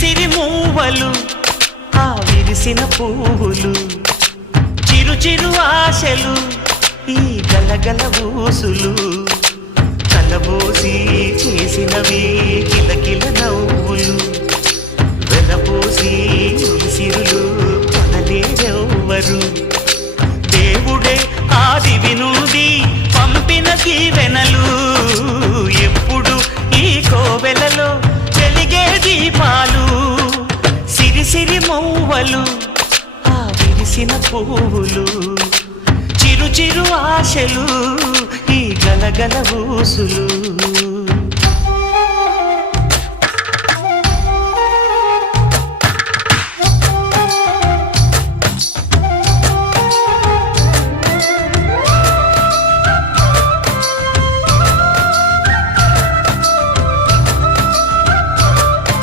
సిరి మూవలు ఆ విరిసిన పువ్వులు చిరు చిరు ఆశలు ఈ గలగల ఊసులు కలబోసి చేసినవి కిలకిల నవ్వులు వెలబోసి సిరులు కొనలేరెవ్వరు దేవుడే ఆదివి నుండి పంపిన దీవెనలు ఎప్పుడు ఈ కోవెలలో వెలిగే దీపాలు సిరి సిరి మౌవలు ఆ విరిసిన పువ్వులు చిరు చిరు ఆశలు ఈ గలగల ఊసులు